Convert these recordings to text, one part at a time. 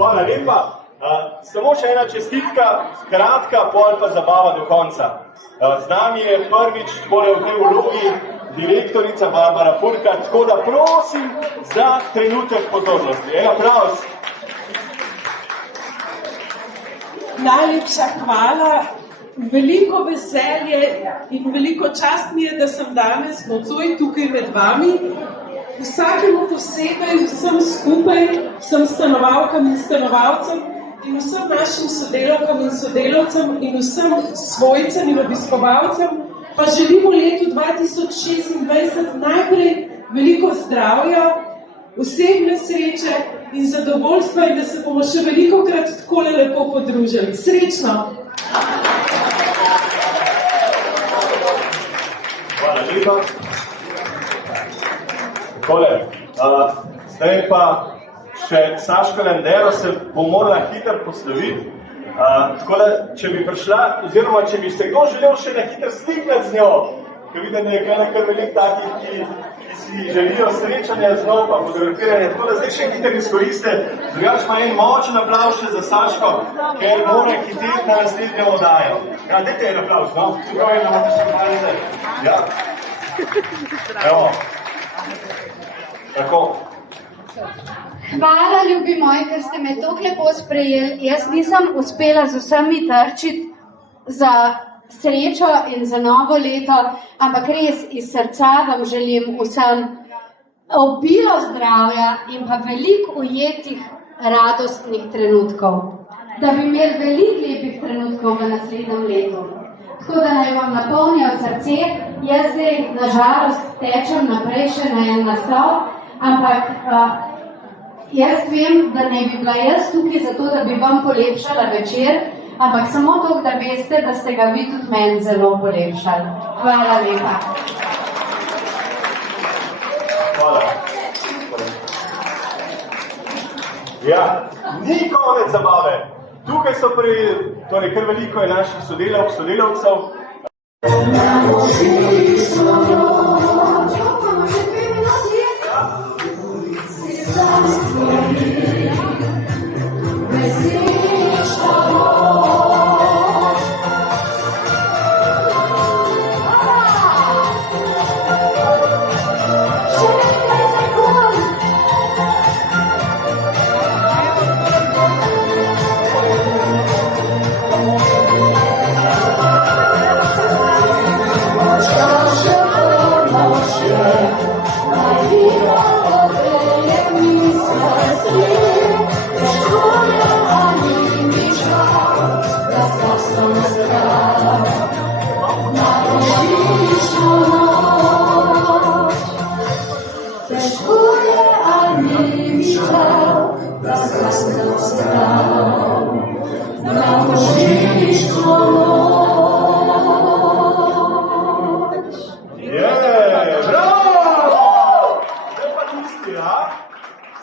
Hvala lepa. Samo še ena čestitka, kratka, pol pa zabava do konca. Z nami je prvič v tej vlogi direktorica Barbara Furka, tako da prosim za trenutek pozornosti. En aplavz. Najlepša hvala, veliko veselje in veliko čast mi je, da sem danes nocoj tukaj med vami. Vsakemu posebej, vsem skupaj, vsem stanovalkam in stanovalcem in vsem našim sodelavkam in sodelavcem in vsem svojcem in obiskovalcem pa želimo letu 2026 najprej veliko zdravja, osebne sreče in zadovoljstva in da se bomo še velikokrat takole lepo podružili. Srečno! Hvala lepa. Takole, zdaj pa še Saška Lendero se bo morala hitro posloviti. Tako da, če bi prišla, oziroma če bi se kdo želel še na hitro slikati z njo, ker vidim, da je kar veliko takih, ki si želijo srečanja z njo, pa fotografiranje. Tako da zdaj še hitro izkoriste. Drugač pa en močen aplavz še za Saško, ker mora hiteti na naslednjo oddajo. Ja, dajte en aplavz, no? Čeprav eno morate še malo zdaj. Ja. Evo. Tako. Hvala, ljubi moji, ker ste me tako lepo sprejeli. Jaz nisem uspela z vsemi trčiti za srečo in za novo leto, ampak res iz srca vam želim vsem obilo zdravja in pa veliko ujetih radostnih trenutkov. Da bi imeli veliko lepih trenutkov v naslednjem letu. Tako da naj vam napolnijo srce. Jaz zdaj, nažalost, tečem naprej še na en naslov, ampak jaz vem, da ne bi bila jaz tukaj zato, da bi vam polepšala večer, ampak samo to, da veste, da ste ga vi tudi meni zelo polepšali. Hvala lepa. Hvala. Ja, ni konec zabave. Tukaj so torej kar veliko je naših sodelavcev.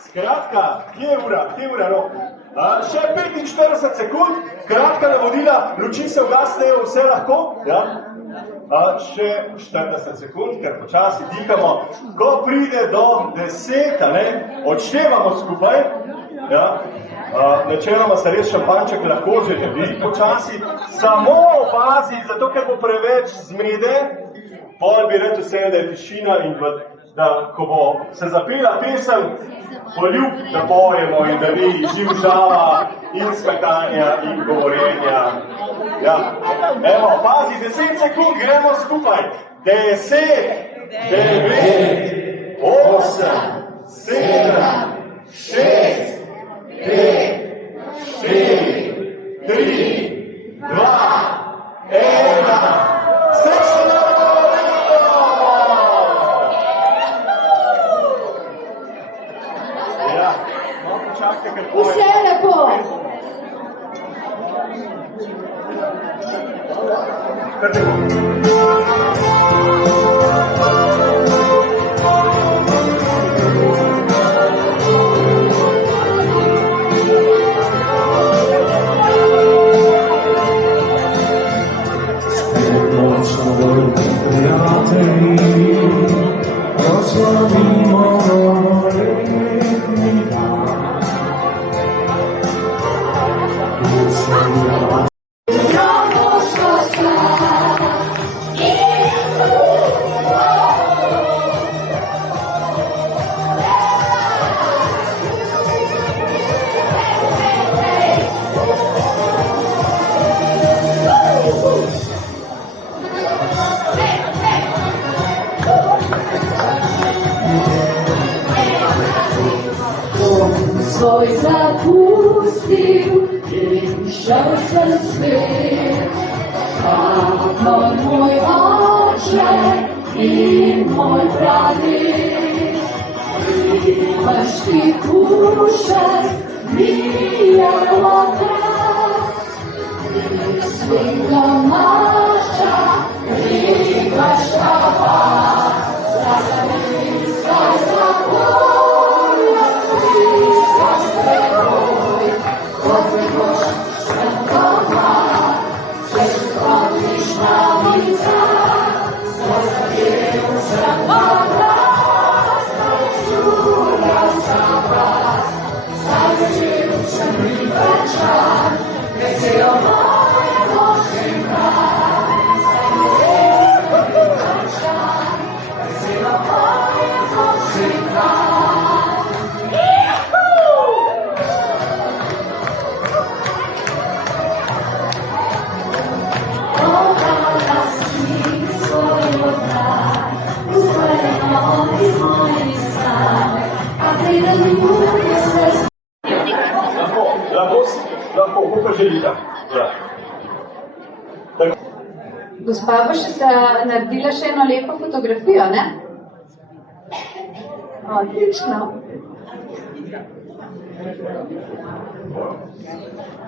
Skratka, kje je ura? Še 45 sekund, kratka navodila, luči se ugasnejo, vse lahko. Ja? Še 40 sekund, ker počasi dihamo. Ko pride do 10, odštevamo skupaj. Ja? Načeloma se res šampanček lahko že dobi počasi. Samo opazi, zato ker bo preveč zmede, pol bi rekel vse, da je tišina in da ko bo se zapela pesem, poljub, da pojemo in da ni živžava in skakanja in govorenja. Ja. Evo, pazi, 10 sekund, gremo skupaj. 10, 9, 8, 7, 6, 5, 4, 3, 2, 1, srečno! Vse lepo! zapustil in šel sem svet. Kakor moj oče in moj praded, imaš ti kušek, mi je okras. Sveta mašča, ribaš kava, zazaviska za polja, zaviska spredoj, kot boš sem doma, se spomniš na mica, zazavijo sem obraz, zažurjal sem vas, zažil sem ribečan, veselo moje mošinka, veselo moje mošinka. Odala si svoj odrak, ustvarjeno iz mojih sanj, a preden ljubje se Lahko, kako želite. Ja. Gospa bo še naredila še eno lepo fotografijo, ne? Odlično.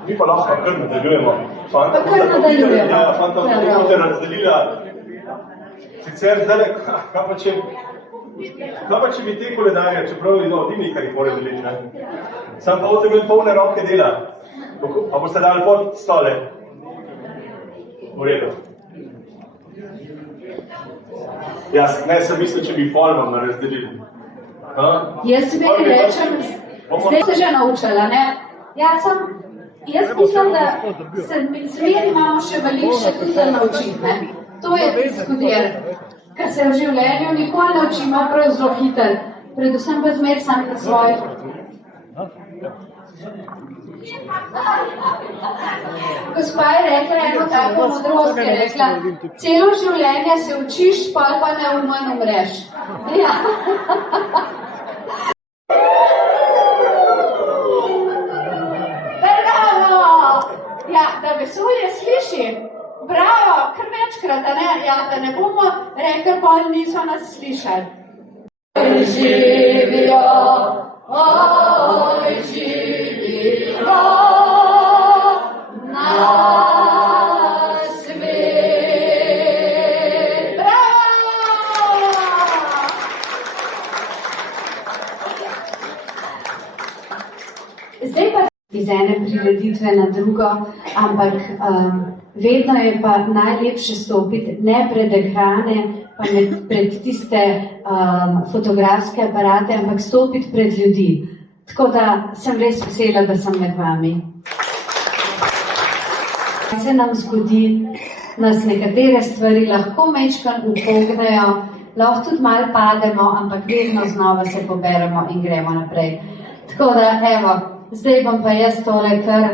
Mi pa lahko kar nadaljujemo. Pa kar nadaljujemo. Ja, fanta, kako te razdelila. Sicer zdaj, kaj pa če bi te koledarje, čeprav je dimnika jih mora deliti, ne? Sam pa boste imeli polne roke dela. A boste dali pod stole? V redu. Jaz ne sem mislil, če bi polno razdelili. Jaz ti nekaj rečem, zdaj se že naučila, ne? Jaz mislim, da smer imamo še veliko še tudi za naučiti, ne? To je diskutir, ker se v življenju nikoli naučimo prav zelo hiter, predvsem pa zmer sam na svoj. Gospa je rekla eno tako modrost, je rekla, celo življenje se učiš, pol pa neumen umreš. Ja. Bravo! Ja, da vesolje sliši. Bravo, kar večkrat, a ne? Ja, da ne bomo rekli, pol niso nas slišali. Živijo, oj, živijo na svet. Bravo! Zdaj pa iz ene prireditve na drugo, ampak vedno je pa najlepše stopiti ne pred ekrane, pa ne pred tiste fotografske aparate, ampak stopiti pred ljudi. Tako da sem res vesela, da sem med vami. Se nam zgodi, nas nekatere stvari lahko majčkeno upognejo, lahko tudi malo pademo, ampak vedno znova se poberemo in gremo naprej. Tako da, evo, zdaj bom pa jaz tole kar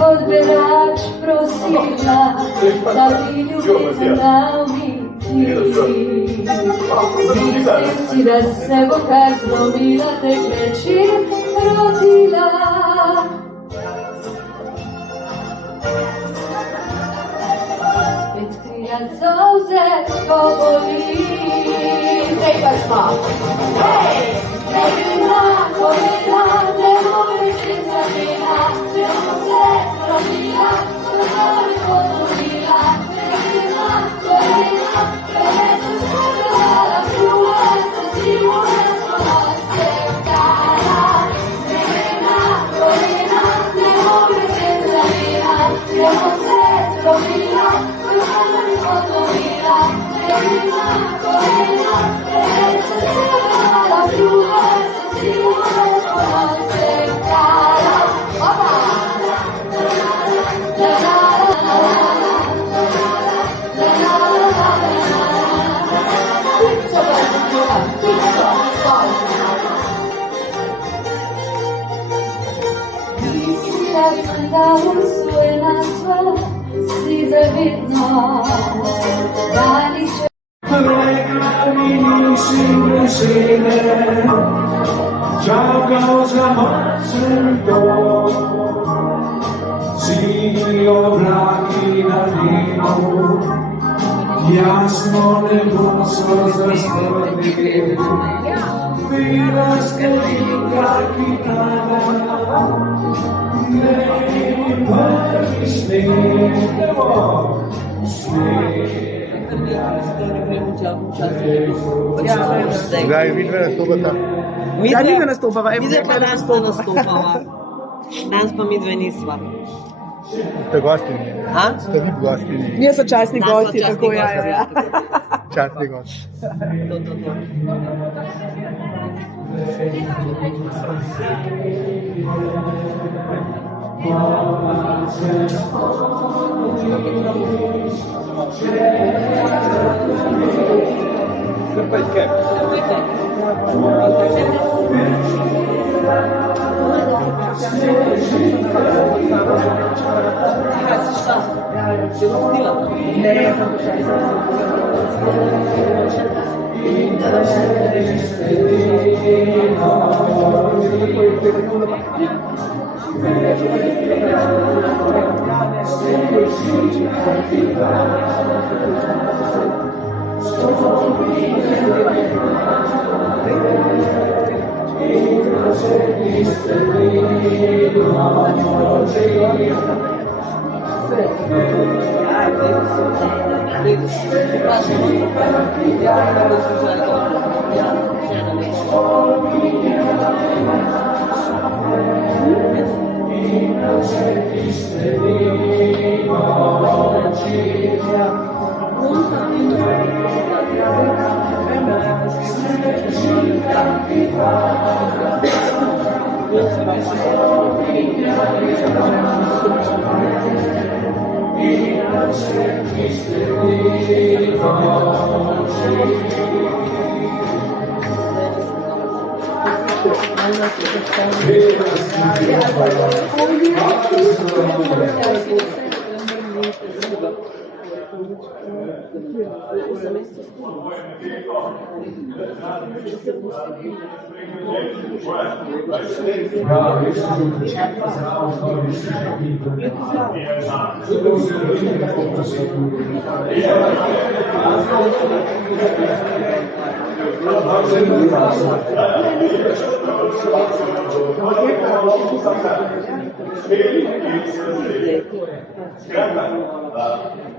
kot berač prosila, da bi ljubezen dal mi ti. Mislil si, da se bo kar zlomila, te kleči rodila. Spet skrija solze, ko boli. Zdaj pa smo. Hej! Nevina, kolena, ne more se zamena, ne bo se rodila, ko bi podolila. Nevina, kolena, ne se zgodila, pljuva, si moja spolosti vdala. Nevina, kolena, ne more se zamena, ne bo se rodila, ko bi podolila. Nevina, kolena, usvojena sva, si zavedno, da nihče. Rekla mi nisi besede, čakal zamačen dom. Sivi oblaki na nebu, jasno nebo so zastrli. Bila stežinka, ki pada, ne prvi sneg, Zdaj vidve nastopata. Midve nastopava, Midve pa danes pa nastopava. Danes pa midve nisva. Ste gostini. Ste vi gostini. Mi so častni Danes gosti, so častni tako ja. gosti, Častni gost. To.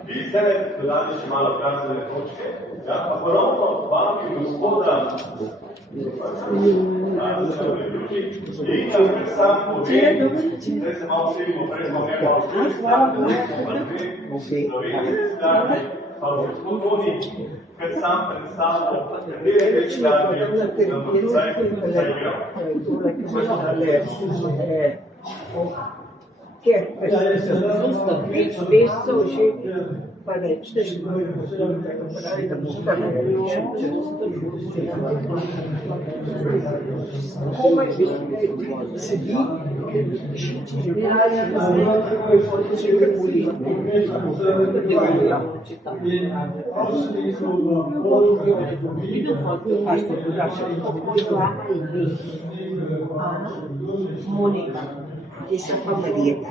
Vi ste dodali še malo krasne točke, ja, pa ponovno vami gospoda in ker sam povem, zdaj se malo vsebimo, prej smo ne malo pa gospod Toni, ker sam predstavljal, katere večljanje na vsaj zaigral. Ker so več mesecev že, pa rečete, da boste komaj sedi, Monika. Essa famiglia.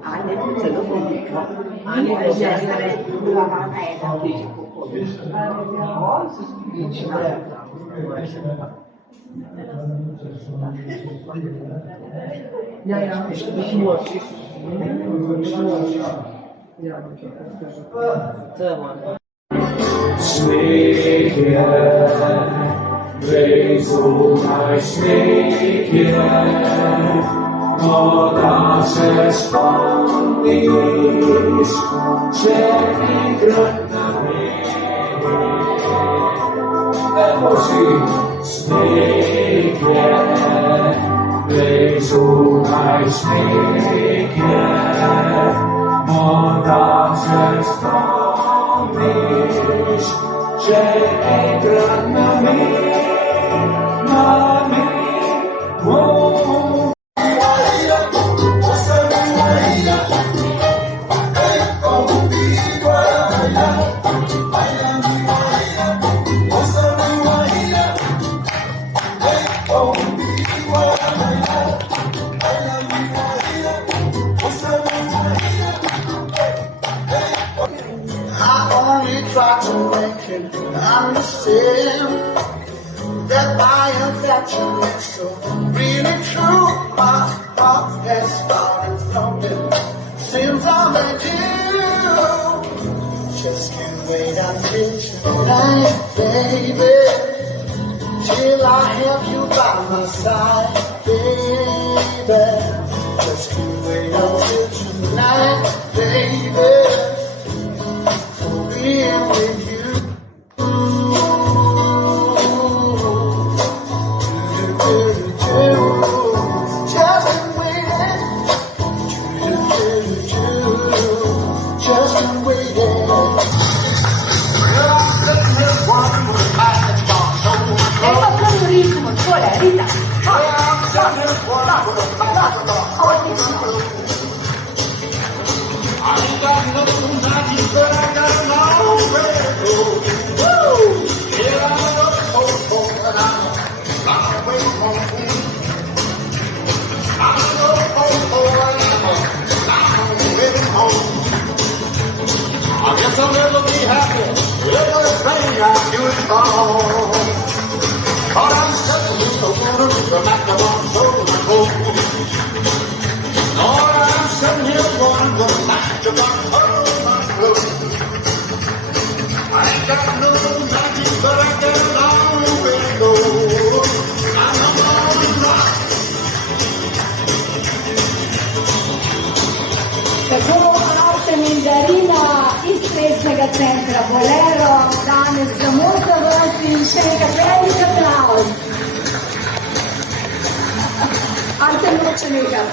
Anne non se lo dico. Anne deve essere una mamma Bezumaj sneg je, da se spomniš, če enkrat na mene. Boži, sneg je, bezumaj sneg je, da se spomniš, če enkrat na mene. Oh can understand that my affection is so really true. My heart has started thumping since I met you. Just can't wait until tonight, baby, till I have you by my side, baby. Just can't wait until tonight, baby, for being with you. Just been waiting. Just been waiting. Ecco quello ritmo, scuola, Rita. I guess I'll never be happy. Everything I do is wrong. But I'm settling the water from at the wrong soul and home. Lord, I'm sitting here wondering like you got hold my clothes. I ain't got no magic, but I got a long way to go. I'm on the rock. Tako Artem in Darina iz Plesnega centra Bolero, danes samo za vas in še enkrat velik aplavz. Artem noče nekaj.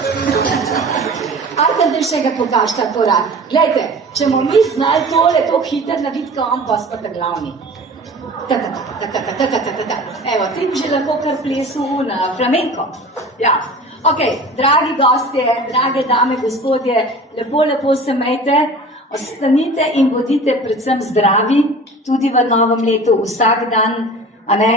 Artem, da še ga pokaž ta korak. Glejte, če bomo mi znali tole tako hitro narediti, ko on pa spata glavni. Evo, ti bi že lahko kar plesu na flamenko. Ja. Ok, dragi gostje, drage dame, gospodje, lepo se imejte, ostanite in bodite predvsem zdravi, tudi v novem letu, vsak dan, a ne?